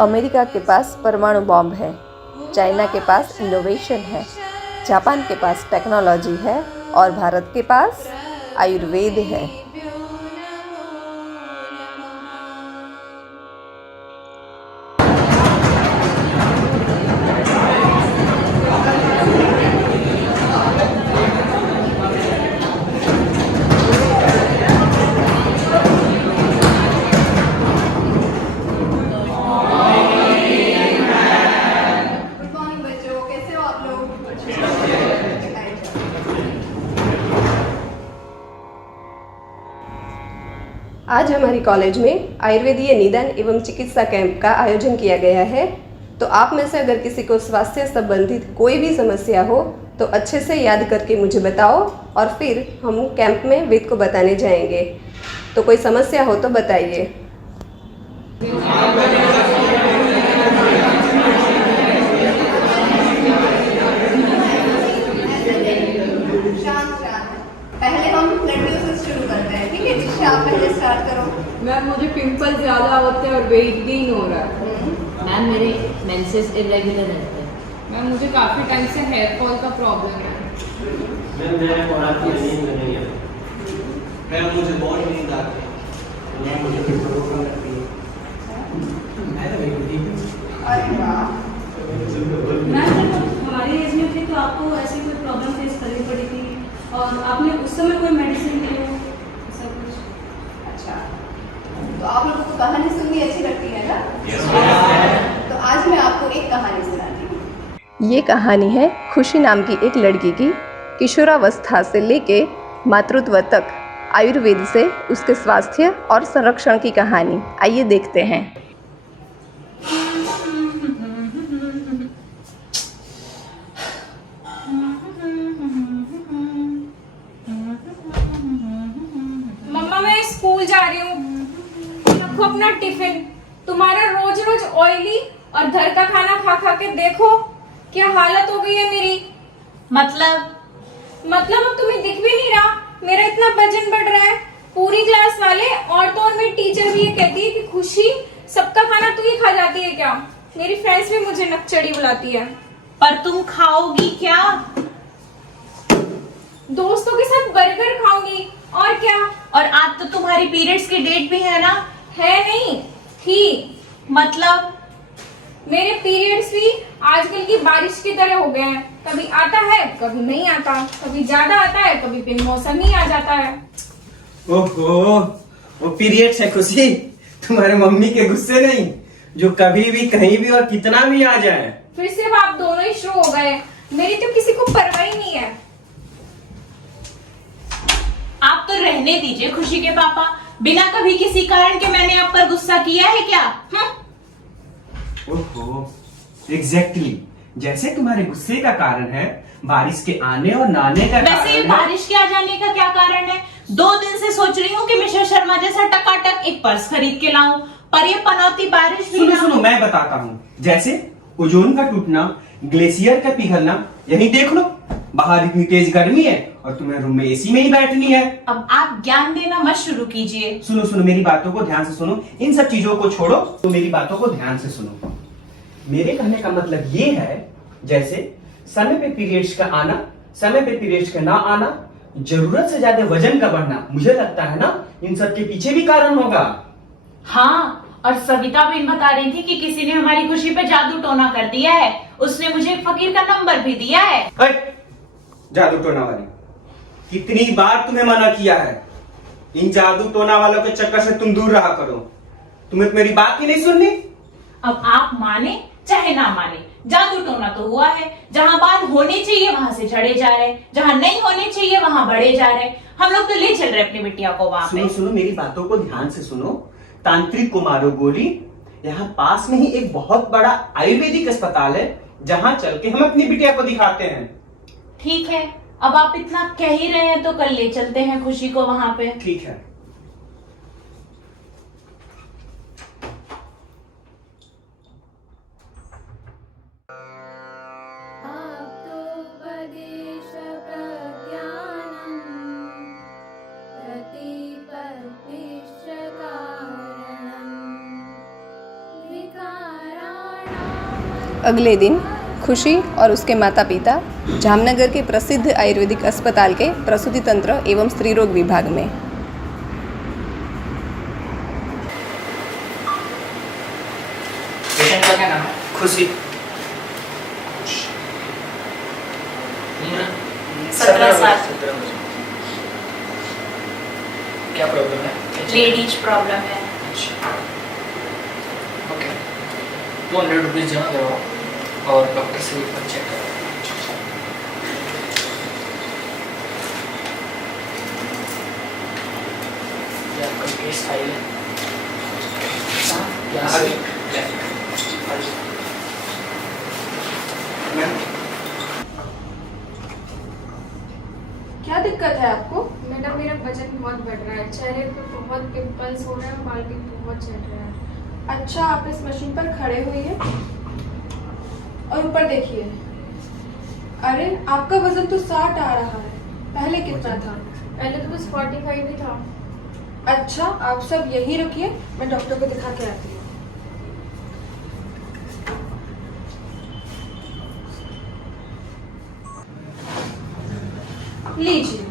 America के पास परमाणु bomb है, चाइना के पास इनोवेशन है, जापान के पास टेक्नोलॉजी है और भारत के पास आयुर्वेद है। आज हमारी कॉलेज में आयुर्वेदीय निदान एवं चिकित्सा कैंप का आयोजन किया गया है। तो आप में से अगर किसी को स्वास्थ्य संबंधित कोई भी समस्या हो तो अच्छे से याद करके मुझे बताओ और फिर हम कैंप में वेद को बताने जाएंगे। तो कोई समस्या हो तो बताइए। पहले हम लड़कियों से शुरू करते हैं, ठीक है? जिससे आप पहले स्टार्ट करो। मैम मुझे पिंपल ज़्यादा होते हैं और वेट गेन हो रहा है। मैम मेरे मेंसेस इरेगुलर रहते हैं। मैम मुझे काफ़ी टाइम से हेयर फॉल का प्रॉब्लम है। मैम मेरे को रात में नींद नहीं है। मैम मुझे बहुत नींद आती है। मैम मुझे पिंपल लगती है। मैं तो बिल्कुल ठीक हूँ। अरे वाह। मैम जब हमारी एज में थे तो आपको ऐसी कोई प्रॉब्लम फेस करनी पड़ी थी और आपने उस समय कोई मेडिसिन ली हो ऐसा कुछ? अच्छा, तो आप लोगों को कहानी सुननी अच्छी लगती है ना? तो आज मैं आपको एक कहानी सुनाती हूँ। ये कहानी है खुशी नाम की एक लड़की की किशोरावस्था से लेके मातृत्व तक आयुर्वेद से उसके स्वास्थ्य और संरक्षण की कहानी। आइए देखते हैं। मम्मा मैं स्कूल जा रही हूँ, रखो अपना टिफिन। तुम्हारा रोज रोज ऑयली और घर का खाना खा खा के देखो क्या हालत हो गई है मेरी। मतलब अब तुम्हें दिख भी नहीं रहा मेरा इतना वजन बढ़ रहा है। पूरी क्लास वाले और तो और मेरी टीचर भी ये कहती है कि खुशी सबका खाना तू ही खा जाती है क्या। मेरी फ्रेंड्स भी मुझे नक्चड़ी बुलाती है। पर तुम खाओगी क्या? दोस्तों के साथ बर्गर खाऊंगी और क्या। और आज तो तुम्हारी पीरियड्स की डेट भी है ना? है नहीं थी। मतलब मेरे पीरियड्स भी आजकल की बारिश की तरह हो गए हैं, कभी आता है कभी नहीं आता, कभी ज्यादा आता है कभी बिन मौसम ही आ जाता है। ओहो, वो पीरियड्स है खुशी, तुम्हारे मम्मी के गुस्से नहीं, जो कभी भी कहीं भी और कितना भी आ जाए। फिर सिर्फ आप दोनों ही शुरू हो गए, मेरी तो किसी को परवाह ही नहीं है। आप तो रहने दीजिए खुशी के पापा, बिना कभी किसी कारण के मैंने आप पर गुस्सा किया है क्या? ओहो, एग्जैक्टली जैसे तुम्हारे गुस्से का कारण है बारिश के आने और नहाने का वैसे ये कारण बारिश के आ जाने का क्या कारण है? 2 दिन से सोच रही हूँ कि मिश्रा शर्मा जैसा टकाटक एक पर्स खरीद के लाऊं, पर ये पनौती बारिश भी सुनो सुनो मैं बताता हूँ। जैसे ओजोन का टूटना, ग्लेशियर का पिघलना, यही देख लो। बाहर इतनी तेज गर्मी है और तुम्हें रूम में एसी में ही बैठनी है। अब आप ज्ञान देना मत शुरू कीजिए। सुनो सुनो मेरी बातों को ध्यान से सुनो, इन सब चीजों को छोड़ो तो मेरी बातों को ध्यान से सुनो। मेरे कहने का मतलब ये है, जैसे समय पे पीरियड्स का आना, समय पे पीरियड्स का ना आना, जरूरत से ज्यादा वजन का बढ़ना, मुझे लगता है ना इन सब के पीछे भी कारण होगा। हाँ, और सविता बहन बता रही थी कि किसी ने हमारी खुशी पे जादू टोना कर दिया है। उसने मुझे एक फकीर का नंबर भी दिया है। हट, जादू टोना वाली, कितनी बार तुम्हें मना किया है। इन जादू टोना वालों के चक्कर से तुम दूर रहा करो। तुम्हें मेरी बात ही नहीं सुननी। अब आप माने चाहे ना माने, जादू टोना तो हुआ है। जहाँ बाल होने चाहिए वहां से झड़े जा रहे, जहाँ नहीं होने चाहिए वहां बढ़े जा रहे। हम लोग तो ले चल रहे अपनी बिटिया को वहां पे। सुनो सुनो मेरी बातों को ध्यान से सुनो। तांत्रिक को मारो गोली। यहाँ पास में ही एक बहुत बड़ा आयुर्वेदिक अस्पताल है, जहाँ चल के हम अपनी बिटिया को दिखाते हैं। ठीक है, अब आप इतना कह ही रहे हैं तो कल ले चलते हैं खुशी को वहां पे। ठीक है। प्रतिपत्तिश्च कारणं विकार अगले दिन खुशी और उसके माता पिता जामनगर के प्रसिद्ध आयुर्वेदिक अस्पताल के प्रसूति तंत्र एवं स्त्री रोग विभाग में। पेशेंट का क्या नाम है? खुशी। उम्र? 17 साल। क्या प्रॉब्लम है? लेडीज प्रॉब्लम है। ओके, 200 रुपीज़ जमा करवाओ और डॉक्टर से एक बार चेक करवाओ। ये आपका केस फाइल है। यहाँ से क्या दिक्कत है आपको? मैडम मेरा वजन बहुत बढ़ रहा है, चेहरे पे बहुत पिंपल्स हो रहे हैं, बाल भी बहुत झड़ रहे हैं। अच्छा, आप इस मशीन पर खड़े हुए और ऊपर देखिए। अरे आपका वजन तो 60 आ रहा है, पहले कितना था? पहले तो बस 45 ही था। अच्छा, आप सब यही रुकिए, मैं डॉक्टर को दिखा के आती हूँ। लीजिए।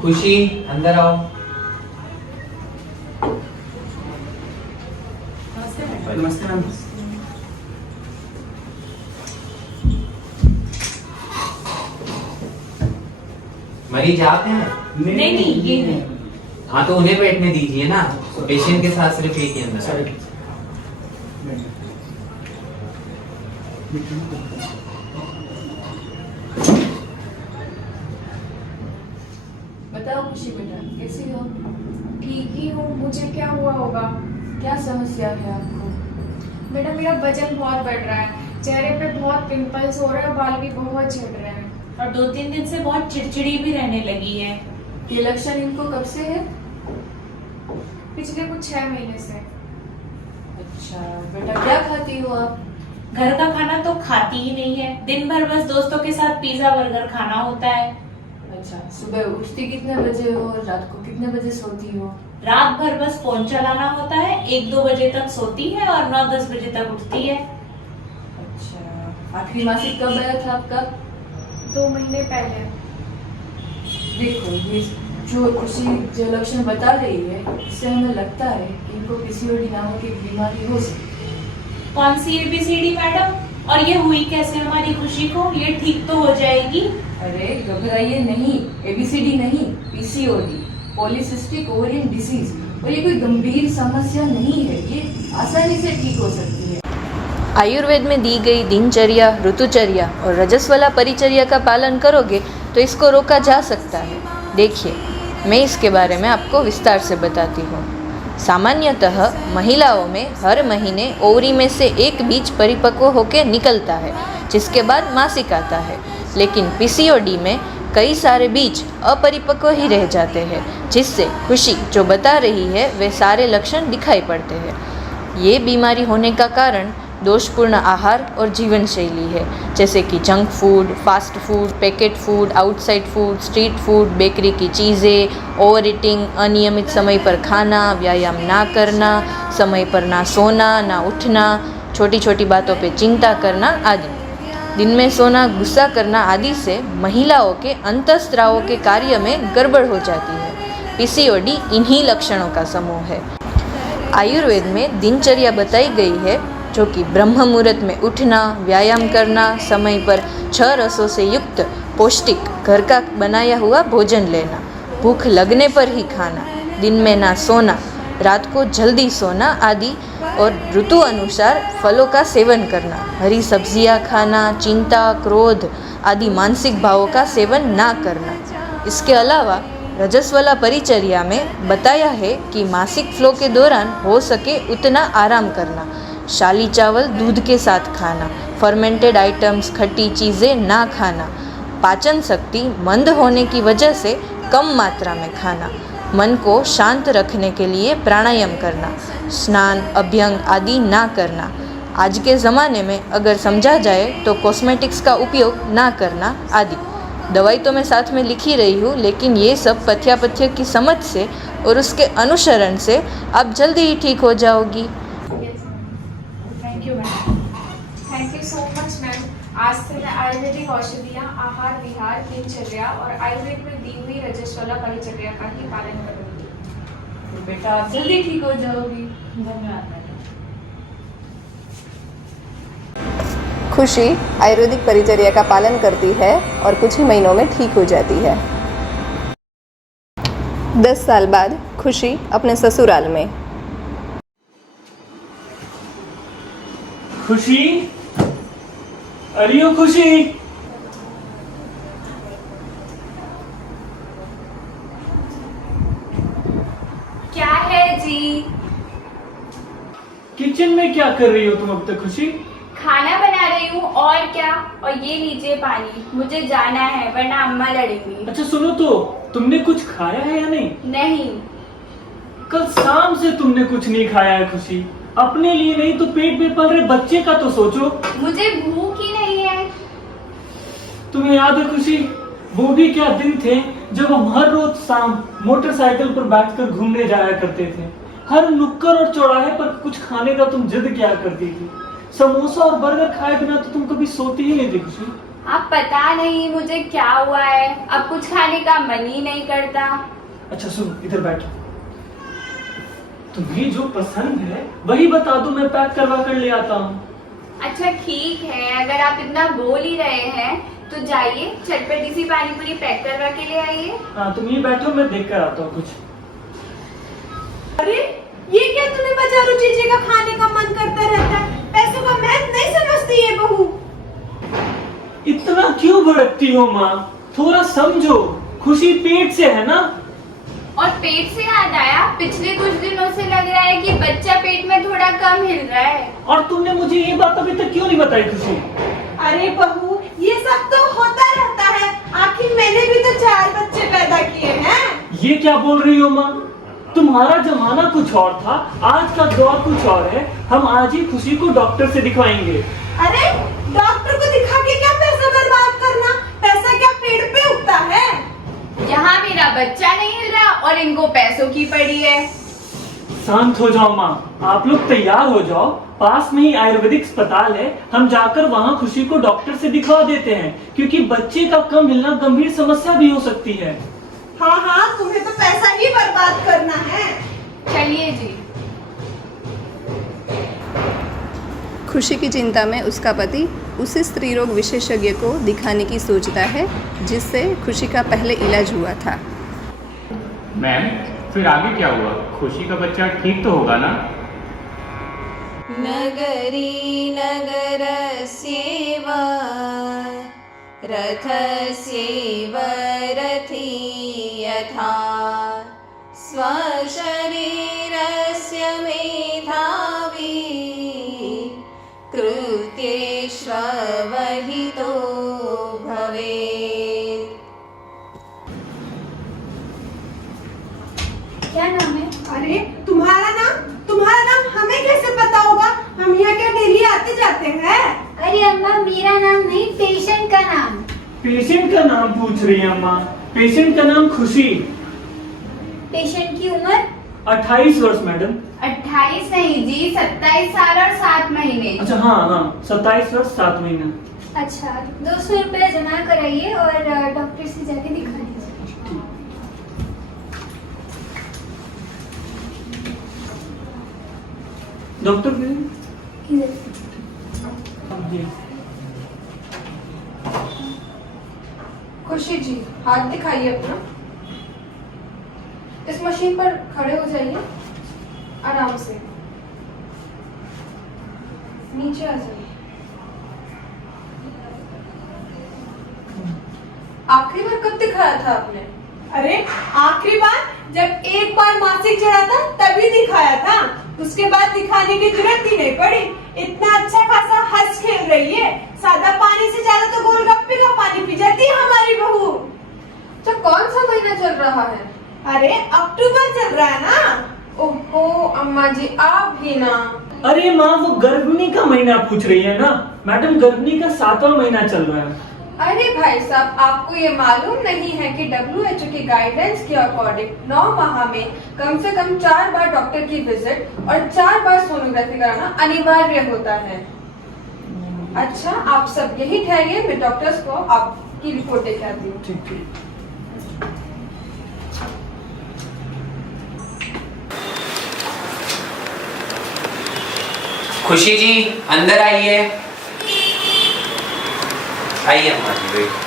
खुशी, अंदर आओ। नमस्ते मैम। मरीज आप हैं? नहीं, ये नहीं। हाँ तो उन्हें बैठने दीजिए ना, पेशेंट के साथ सिर्फ एक ही अंदर। सॉरी। बताओ खुशी बेटा, कैसी हो? ठीक ही हूँ, मुझे क्या हुआ होगा? क्या समस्या है आपको? मैडम मेरा वजन बहुत बढ़ रहा है, चेहरे पे बहुत पिंपल्स हो रहे हैं, बाल भी बहुत झड़ रहे हैं। और 2-3 दिन से बहुत चिड़चिड़ी भी रहने लगी है। ये लक्षण इनको कब से है? पिछले कुछ 6 महीने से। अच्छा बेटा, क्या खाती हो आप? घर का खाना तो खाती ही नहीं है, दिन भर बस दोस्तों के साथ पिज्जा बर्गर खाना होता है। अच्छा, सुबह उठती कितने बजे हो और रात को कितने बजे सोती हो? रात भर बस फोन चलाना होता है, 1-2 बजे तक सोती है और 9-10 बजे तक उठती है। अच्छा, आखिरी मासिक कब आया था आपका? 2 महीने पहले। देखो, ये जो खुशी जो लक्षण बता रही है, इससे हमें लगता है कि इनको पीसीओडी नामक एक बीमारी हो सकती है। कौन सी ABCD मैडम? और ये हुई कैसे हमारी खुशी को? ये ठीक तो हो जाएगी? अरे घबराइए नहीं, एबीसीडी नहीं, पीसीओडी, पॉलीसिस्टिक ओवरियन डिसीज। और ये कोई गंभीर समस्या नहीं है, ये आसानी से ठीक हो सकती है। आयुर्वेद में दी गई दिनचर्या, ऋतुचर्या और रजस्वला परिचर्या का पालन करोगे तो इसको रोका जा सकता है। देखिए, मैं इसके बारे में आपको विस्तार से बताती हूँ। सामान्यतः महिलाओं में हर महीने ओवरी में से एक बीज परिपक्व होकर निकलता है, जिसके बाद मासिक आता है। लेकिन पीसीओडी में कई सारे बीज अपरिपक्व ही रह जाते हैं, जिससे खुशी जो बता रही है वे सारे लक्षण दिखाई पड़ते हैं। ये बीमारी होने का कारण दोषपूर्ण आहार और जीवन शैली है, जैसे कि junk food, fast food, packet food, outside food, street food, bakery की चीज़ें, ओवर ईटिंग, अनियमित समय पर खाना, व्यायाम ना करना, समय पर ना सोना ना उठना, छोटी छोटी बातों पे चिंता करना आदि। दिन में सोना, गुस्सा करना आदि से महिलाओं के अंतःस्रावों के कार्य में गड़बड़ हो जाती है। पीसीओडी इन्हीं लक्षणों का समूह है। आयुर्वेद में दिनचर्या बताई गई है, जो कि ब्रह्म मुहूर्त में उठना, व्यायाम करना, समय पर 6 रसों से युक्त पौष्टिक घर का बनाया हुआ भोजन लेना, भूख लगने पर ही खाना, दिन में ना सोना, रात को जल्दी सोना आदि, और ऋतु अनुसार फलों का सेवन करना, हरी सब्जियां खाना, चिंता, क्रोध आदि मानसिक भावों का सेवन ना करना। इसके अलावा रजस्वला परिचर्या में बताया है कि मासिक फ्लो के दौरान हो सके उतना आराम करना, शाली चावल दूध के साथ खाना, फर्मेंटेड आइटम्स, खट्टी चीज़ें ना खाना, पाचन शक्ति मंद होने की वजह से कम मात्रा में खाना, मन को शांत रखने के लिए प्राणायाम करना, स्नान, अभ्यंग आदि ना करना। आज के ज़माने में अगर समझा जाए तो कॉस्मेटिक्स का उपयोग ना करना आदि। दवाई तो मैं साथ में लिख ही रही हूँ, लेकिन ये सब पथ्यापथ्य की समझ से और उसके अनुसरण से आप जल्दी ही ठीक हो जाओगी। Thank you ma'am. Thank you so much ma'am. आज से मैं आयुर्वेदिक औषधियाँ, आहार विहार, दिनचर्या और आयुर्वेद में दी हुई रजस्वला परिचर्या का ही पालन करूँगी। तो बेटा आप जल्दी ठीक हो जाओगी। धन्यवाद मैडम। खुशी आयुर्वेदिक परिचर्या का पालन करती है और कुछ ही महीनों में ठीक हो जाती है। 10 साल बाद खुशी अपने ससुराल में। खुशी, अरे ओ खुशी, क्या है जी? किचन में क्या कर रही हो तुम अब तक खुशी? खाना बना रही हूँ और क्या। और ये लीजिए पानी, मुझे जाना है वरना अम्मा लड़ेंगी। अच्छा सुनो तो, तुमने कुछ खाया है या नहीं? नहीं। कल शाम से तुमने कुछ नहीं खाया है खुशी। अपने लिए नहीं तो पेट में पल रहे बच्चे का तो सोचो। मुझे भूख ही नहीं है। तुम्हें याद है खुशी, वो भी क्या दिन थे जब हम हर रोज शाम मोटरसाइकिल पर बैठकर घूमने जाया करते थे। हर नुक्कड़ और चौराहे पर कुछ खाने का तुम जिद क्या करती थी। समोसा और बर्गर खाए बिना तो तुम कभी सोती ही नहीं थी खुशी। अब पता नहीं मुझे क्या हुआ है, अब कुछ खाने का मन ही नहीं करता। अच्छा सुनो, इधर बैठो। तुम्हें जो पसंद है वही बता दो, मैं पैक करवा कर ले आता हूँ। अच्छा ठीक है, अगर आप इतना बोल ही रहे हैं तो जाइए चटपटी सी पानी पूरी पैक करवा के ले आइए। हाँ तुम ये बैठो, मैं देख कर आता हूँ कुछ। अरे ये क्या तुम्हें बाजारू चीजें का खाने का मन करता रहता है? पैसों का महत्व नहीं समझती ये बहू। इतना क्यों भड़कती हो माँ? थोड़ा समझो, खुशी पेट से है ना। और पेट से याद आया, पिछले कुछ दिनों से लग रहा है कि बच्चा पेट में थोड़ा कम हिल रहा है। और तुमने मुझे ये बात अभी तक क्यों नहीं बताई खुशी? अरे बहू, ये सब तो होता रहता है, आखिर मैंने भी तो 4 बच्चे पैदा किए हैं। ये क्या बोल रही हो माँ? तुम्हारा जमाना कुछ और था, आज का दौर कुछ और है। हम आज ही खुशी को डॉक्टर से दिखवाएंगे। अरे डॉक्टर को दिखा के क्या पैसा बर्बाद करना? पैसा क्या पेड़ पे उगता है? यहाँ मेरा बच्चा नहीं हिल रहा और इनको पैसों की पड़ी है। शांत हो जाओ माँ, आप लोग तैयार हो जाओ, पास में ही आयुर्वेदिक अस्पताल है, हम जाकर वहाँ खुशी को डॉक्टर से दिखवा देते हैं, क्योंकि बच्चे का कम हिलना गंभीर समस्या भी हो सकती है। हाँ हाँ, तुम्हें तो पैसा ही बर्बाद करना है। चलिए जी। खुशी की चिंता में उसका पति उसी स्त्री रोग विशेषज्ञ को दिखाने की सोचता है जिससे खुशी का पहले इलाज हुआ था। मैम फिर आगे क्या हुआ? खुशी का बच्चा ठीक तो होगा ना? नगरी नगरस्येव रथस्येव रथी यथा स्वशरीरस्य मेधावी कृत्येष्वहितो भवेत्। क्या नाम है? अरे तुम्हारा नाम हमें कैसे पता होगा? हम यहाँ क्या डेली आते जाते हैं? अरे अम्मा, मेरा नाम नहीं, पेशेंट का नाम। पेशेंट का नाम पूछ रही है अम्मा? पेशेंट का नाम खुशी। पेशेंट की उम्र? 28 वर्ष मैडम। 28 नहीं जी, 27 साल और 7 महीने। अच्छा हाँ, 27 वर्ष 7 महीना। अच्छा, 200 रुपया जमा कराइए और डॉक्टर से जाके दिखा लीजिए। डॉक्टर खुशी जी, हाथ दिखाइए अपना। इस मशीन पर खड़े हो जाइए, आराम से नीचे आ जाइए। आखिरी बार कब दिखाया था आपने? अरे आखिरी बार जब एक बार मासिक चढ़ा था तभी दिखाया था, उसके बाद दिखाने की जरूरत ही नहीं पड़ी। इतना अच्छा खासा हंस खेल रही है, सादा पानी से ज्यादा तो गोलगप्पे का पानी पी जाती है हमारी बहू। तो कौन सा महीना चल रहा है? अरे अक्टूबर चल रहा है ना। ओहो अम्मा जी, आप भी ना। अरे माँ, वो गर्भिणी का महीना पूछ रही है ना मैडम? गर्भिणी का 7वां महीना चल रहा है। अरे भाई साहब, आपको ये मालूम नहीं है कि WHO की गाइडलाइंस के अकॉर्डिंग 9 माह में कम से कम 4 बार डॉक्टर की विजिट और 4 बार सोनोग्राफी कराना अनिवार्य होता है। अच्छा, आप सब यही ठहरिए, मैं डॉक्टर्स को आपकी रिपोर्ट देके आती हूँ। ठीक ठीक। खुशी जी अंदर आइए। आइए अम्मा जी, बैठ।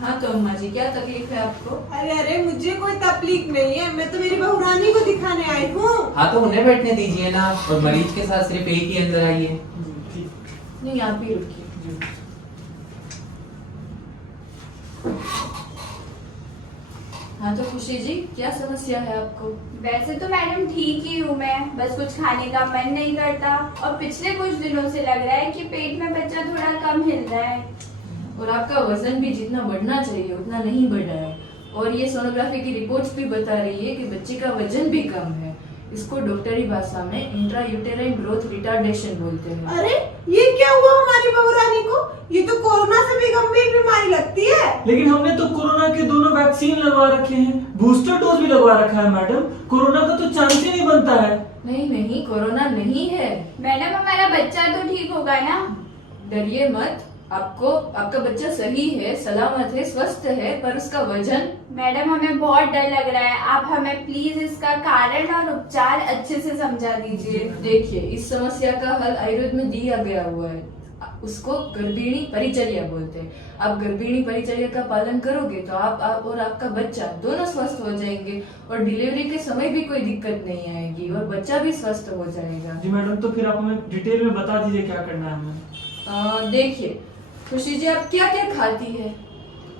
हाँ तो अम्मा जी, क्या तकलीफ है आपको? अरे मुझे कोई तकलीफ नहीं है, मैं तो मेरी बहू रानी को दिखाने आई हूँ। हाँ तो उन्हें बैठने दीजिए ना, और मरीज के साथ सिर्फ एक ही अंदर आइए। नहीं, आप ही रुकिए। हाँ तो खुशी जी, क्या समस्या है आपको? वैसे तो मैडम ठीक ही हूँ मैं, बस कुछ खाने का मन नहीं करता और पिछले कुछ दिनों से लग रहा है कि पेट में बच्चा थोड़ा कम हिल रहा है। और आपका वजन भी जितना बढ़ना चाहिए उतना नहीं बढ़ रहा है, और ये सोनोग्राफी की रिपोर्ट्स भी बता रही है कि बच्चे का वजन भी कम है। इसको डॉक्टरी भाषा में इंट्रायूटेराइन ग्रोथ रिटार्डेशन बोलते हैं। अरे ये क्या हुआ हमारी बहू रानी को? ये तो कोरोना से भी गंभीर बीमारी लगती है। लेकिन हमने तो कोरोना के दोनों वैक्सीन लगवा रखे हैं, बूस्टर डोज भी लगवा रखा है मैडम। कोरोना का तो चांस ही नहीं बनता है। नहीं नहीं, कोरोना नहीं है। मैडम हमारा बच्चा तो ठीक होगा ना? डरिए मत, आपका बच्चा सही है, सलामत है, स्वस्थ है, पर उसका वजन। मैडम हमें बहुत डर लग रहा है, आप हमें प्लीज इसका कारण और उपचार अच्छे से समझा दीजिए। देखिए, इस समस्या का हल आयुर्वेद में दिया गया हुआ है, उसको गर्भिणी परिचर्या बोलते हैं। आप गर्भिणी परिचर्या का पालन करोगे तो आप और आपका बच्चा दोनों स्वस्थ हो जाएंगे, और डिलीवरी के समय भी कोई दिक्कत नहीं आएगी, और बच्चा भी स्वस्थ हो जाएगा। जी मैडम, तो फिर आप हमें डिटेल में बता दीजिए क्या करना है हमें। देखिए खुशी जी, आप क्या क्या खाती है?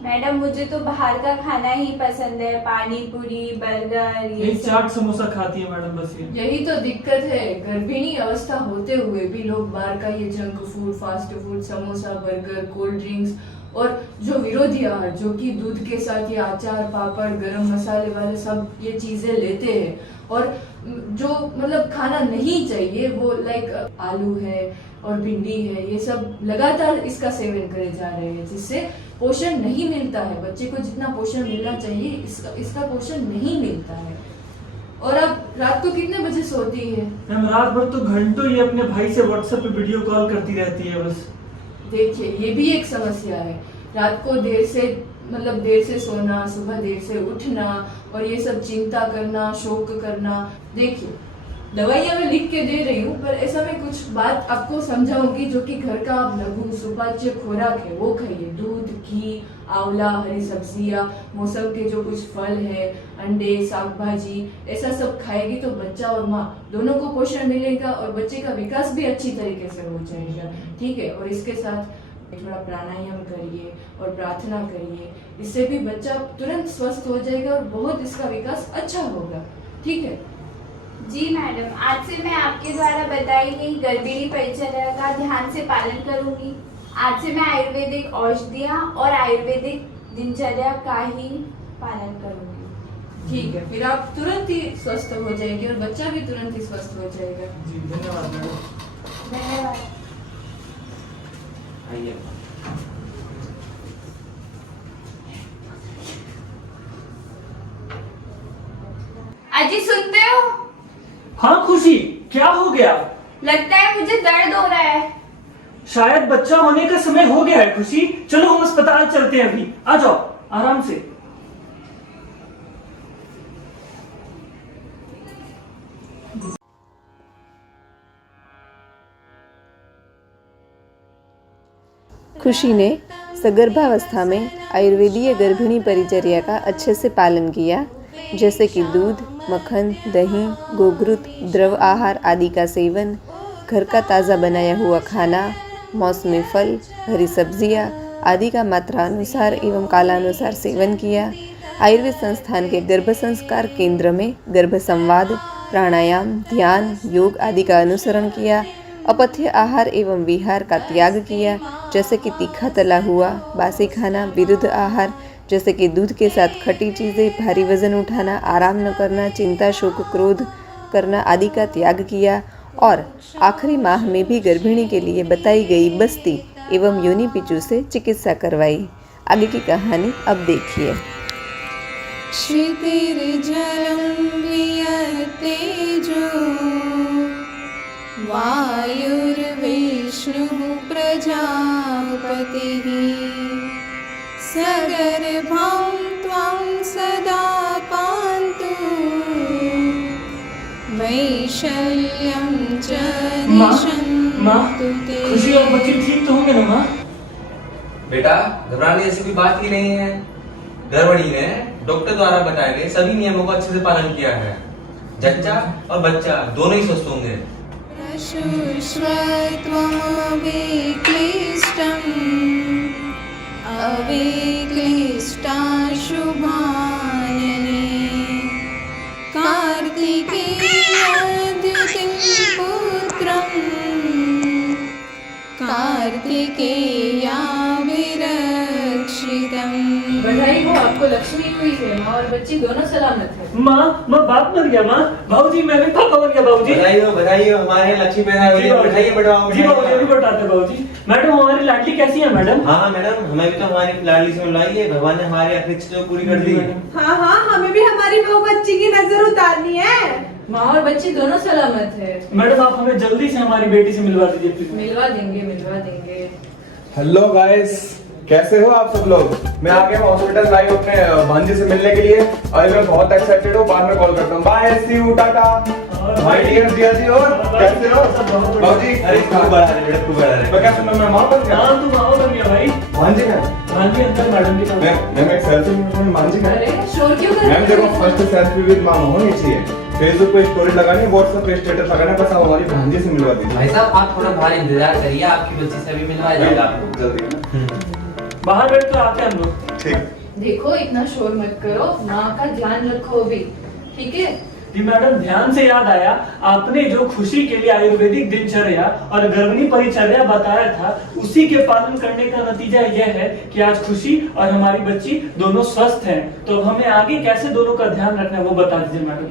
मैडम मुझे तो बाहर का खाना ही पसंद है, पानी पूरी, बर्गर, ये एक चाट समोसा खाती है मैडम, बस ये। यही तो दिक्कत है, गर्भिणी अवस्था होते हुए भी लोग बाहर का ये junk food, fast food, samosa, burger, cold drinks, और जो विरोधी आहार जो कि दूध के साथ ये अचार, पापड़, गरम मसाले वाले सब ये चीजें लेते हैं, और जो मतलब खाना नहीं चाहिए वो लाइक आलू है और भिंडी है, ये सब लगातार इसका सेवन करे जा रहे हैं, जिससे पोषण नहीं मिलता है। बच्चे को जितना पोषण मिलना चाहिए इसका पोषण नहीं मिलता है। और अब रात को कितने बजे सोती है? मैम रात भर तो घंटों ये अपने भाई से व्हाट्सएप पे वीडियो कॉल करती रहती है बस। देखिए, ये भी एक समस्या है, रात को देर से सोना, सुबह देर से उठना, और ये सब चिंता करना, शोक करना। देखिए, दवाइयाँ मैं लिख के दे रही हूँ, पर ऐसा मैं कुछ बात आपको समझाऊंगी जो कि घर का आप लघु सुपाच्य खुराक है वो खाइए। दूध, घी, आंवला, हरी सब्जियाँ, मौसम के जो कुछ फल है, अंडे, साग भाजी, ऐसा सब खाएगी तो बच्चा और माँ दोनों को पोषण मिलेगा, और बच्चे का विकास भी अच्छी तरीके से हो जाएगा। ठीक है, और इसके साथ थोड़ा प्राणायाम करिए और प्रार्थना करिए, इससे भी बच्चा तुरंत स्वस्थ हो जाएगा और बहुत इसका विकास अच्छा होगा। ठीक है जी मैडम, आज से मैं आपके द्वारा बताई गई गर्भिणी परिचर्या का ध्यान से पालन करूंगी। आज से मैं आयुर्वेदिक औषधियाँ और आयुर्वेदिक दिनचर्या का ही पालन करूंगी। ठीक है, फिर आप तुरंत ही स्वस्थ हो जाएंगे और बच्चा भी तुरंत ही स्वस्थ हो जाएगा। जी धन्यवाद मैडम। धन्यवाद। आइए। अजी सुनते हो? हाँ खुशी, क्या हो गया? लगता है मुझे दर्द हो रहा है। शायद बच्चा होने का समय हो गया है खुशी। चलो हम अस्पताल चलते हैं अभी। आ जाओ आराम से। खुशी ने सगर्भावस्था में आयुर्वेदीय गर्भिणी परिचर्या का अच्छे से पालन किया, जैसे कि दूध, मक्खन, दही, गोघृत, द्रव आहार आदि का सेवन, घर का ताज़ा बनाया हुआ खाना, मौसमी फल, हरी सब्जियाँ आदि का मात्रानुसार एवं कालानुसार सेवन किया। आयुर्वेद संस्थान के गर्भ संस्कार केंद्र में गर्भ संवाद, प्राणायाम, ध्यान, योग आदि का अनुसरण किया। अपथ्य आहार एवं विहार का त्याग किया, जैसे कि तीखा तला हुआ, बासी खाना, विरुद्ध आहार जैसे कि दूध के साथ खट्टी चीज़ें, भारी वजन उठाना, आराम न करना, चिंता, शोक, क्रोध, करना आदि का त्याग किया और आखिरी माह में भी गर्भिणी के लिए बताई गई बस्ती एवं योनि पिचू से चिकित्सा करवाई। आगे की कहानी अब देखिए। क्षितिर्जलं वियतेजो वायुर्विष्णुः प्रजापतिः सगर्भं त्वं सदा पान्तु वैशल्यं च दिशन्तु ते। खुशी और बच्ची ठीक तो होंगे ना माँ? बेटा घबराने जैसी कोई बात ही नहीं है। गर्भणी ने डॉक्टर द्वारा बताए गए सभी नियमों का अच्छे से पालन किया है। जच्चा और बच्चा दोनों ही स्वस्थ होंगे। अविक्लिष्टाशुभानने कार्तिकेयाद्युतिं पुत्रं कार्तिकेयाविरक्षितम्। बधाई हो, आपको लक्ष्मी हुई है। माँ और बच्ची दोनों सलामत है। माँ बाप बन गया। माँ बाबूजी मैं भी पापा बन गया। बाबूजी बधाई हो हमारे लक्ष्मी पैदा हुई है। बैठाइए जी बाबूजी अभी बताते बाबूजी। मैडम हमारी लाडली कैसी है मैडम? हाँ मैडम, हमें भी तो हमारी लाडली से मिलाई है। भगवान ने हमारी अपेक्षा पूरी कर दी। हाँ हाँ, हमें भी हमारी बहू बच्ची की नजर उतारनी है। माँ और बच्ची दोनों सलामत है। मैडम आप हमें जल्दी से हमारी बेटी से मिलवा दीजिए प्लीज। मिलवा देंगे। हेलो गाइस, कैसे हो आप सब लोग? मैं आ गया हॉस्पिटल लाइव अपने भांजी से मिलने के लिए और मैं बहुत एक्साइटेड हूँ। बाद में कॉल करता हूँ। Bye, see you, tata. भाई डियर जिया जी, और कैसे हो बाबूजी? अरे तू बड़ा रे बेटा, तू बड़ा रे। मैं क्या सुन रहा हूँ, मैं माँ बन गया? हाँ तू माँ बन गया भाई। भांजी का भांजी अंदर मैडम की मैं एक सेल्फी में भांजी का। अरे शोर क्यों कर मैम देखो, फर्स्ट सेल्फी विद माँ होनी चाहिए। फेसबुक पे स्टोरी लगानी, व्हाट्सएप पे स्टेटस लगाना, बस आप हमारी भांजी से मिलवा दीजिए। भाई साहब आप थोड़ा बाहर इंतजार करिए, आपकी बच्ची से भी मिलवाया जाएगा आपको जल्दी। बाहर बैठ कर आते हैं हम लोग। ठीक। देखो इतना शोर मत करो, माँ का ध्यान रखो भी, ठीक है? जी मैडम, ध्यान से याद आया, आपने जो खुशी के लिए आयुर्वेदिक दिनचर्या और गर्भणी परिचर्या बताया था, उसी के पालन करने का नतीजा यह है कि आज खुशी और हमारी बच्ची दोनों स्वस्थ हैं। तो हमें आगे कैसे दोनों का ध्यान रखना है वो बता दीजिए मैडम।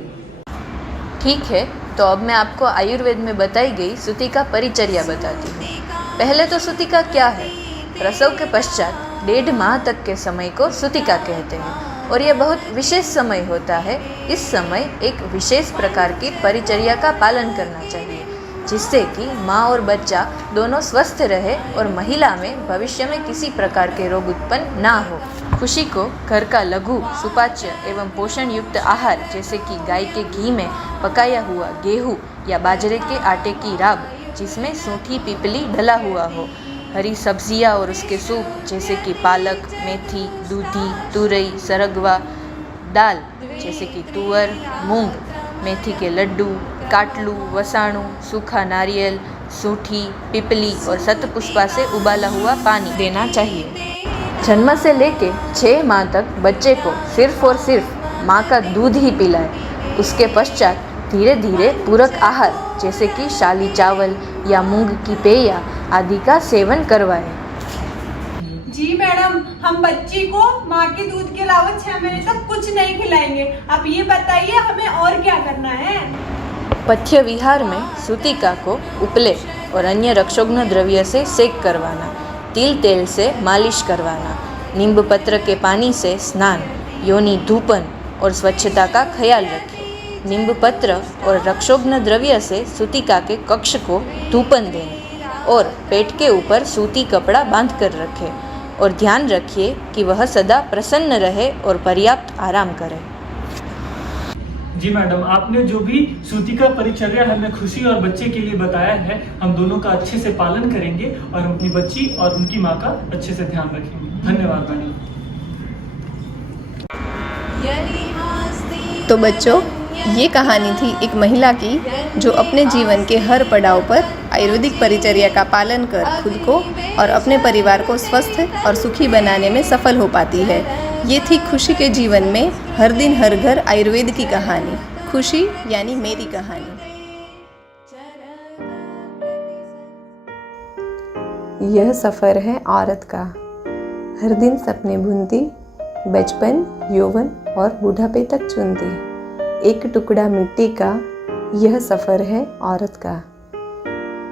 ठीक है, तो अब मैं आपको आयुर्वेद में बताई गई सूतिका परिचर्या बताती हूँ। पहले तो सूतिका क्या है? प्रसव के पश्चात 1.5 माह तक के समय को सूतिका कहते हैं और यह बहुत विशेष समय होता है। इस समय एक विशेष प्रकार की परिचर्या का पालन करना चाहिए जिससे कि माँ और बच्चा दोनों स्वस्थ रहे और महिला में भविष्य में किसी प्रकार के रोग उत्पन्न ना हो। खुशी को घर का लघु, सुपाच्य एवं पोषण युक्त आहार जैसे कि गाय के घी में पकाया हुआ गेहूँ या बाजरे के आटे की राब जिसमें सूठी पीपली डला हुआ हो, हरी सब्जियां और उसके सूप जैसे कि पालक, मेथी, दूधी, तुरई, सरगवा, दाल जैसे कि तुअर, मूंग, मेथी के लड्डू, काटलू, वसाणु, सूखा नारियल, सूठी, पिपली और शतपुष्पा से उबाला हुआ पानी देना चाहिए। जन्म से लेके 6 माह तक बच्चे को सिर्फ और सिर्फ माँ का दूध ही पिलाएं। उसके पश्चात धीरे धीरे पूरक आहार जैसे कि शाली चावल या मूंग की पेया आदि का सेवन करवाएं। जी मैडम, हम बच्ची को माँ के दूध के अलावा 6 महीने तक कुछ नहीं खिलाएंगे। आप ये बताइए हमें और क्या करना है? पथ्य विहार में सूतिका को उपले और अन्य रक्षोघ्न द्रव्य से सेक करवाना, तिल तेल से मालिश करवाना, नींब पत्र के पानी से स्नान, योनि धूपन और स्वच्छता का ख्याल रखें। नींब पत्र और रक्षोघ्न द्रव्य से सूतिका के कक्ष को धूपन दें और पेट के ऊपर सूती कपड़ा बांध कर रखें और ध्यान रखिए कि वह सदा प्रसन्न रहे और पर्याप्त आराम करे। जी मैडम, आपने जो भी सूतिका परिचर्या हमें खुशी और बच्चे के लिए बताया है, हम दोनों का अच्छे से पालन करेंगे और हम अपनी बच्ची और उनकी माँ का अच्छे से ध्यान रखेंगे। धन्यवाद मैडम। तो बच्चों, ये कहानी थी एक महिला की जो अपने जीवन के हर पड़ाव पर आयुर्वेदिक परिचर्या का पालन कर खुद को और अपने परिवार को स्वस्थ और सुखी बनाने में सफल हो पाती है। ये थी खुशी के जीवन में हर दिन हर घर आयुर्वेद की कहानी। खुशी यानी मेरी कहानी। यह सफ़र है औरत का, हर दिन सपने बुनती, बचपन, यौवन और बुढ़ापे तक चुनती। एक टुकड़ा मिट्टी का यह सफ़र है औरत का।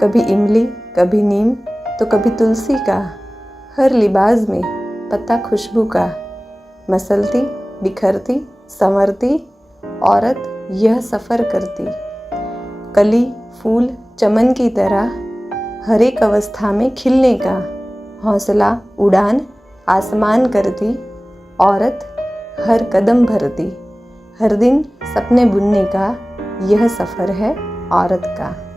कभी इमली, कभी नीम, तो कभी तुलसी का, हर लिबास में पत्ता खुशबू का। मसलती, बिखरती, संवरती, औरत यह सफ़र करती। कली, फूल, चमन की तरह हर एक अवस्था में खिलने का, हौसला, उड़ान, आसमान करती। औरत हर कदम भरती, हर दिन सपने बुनने का, यह सफ़र है औरत का।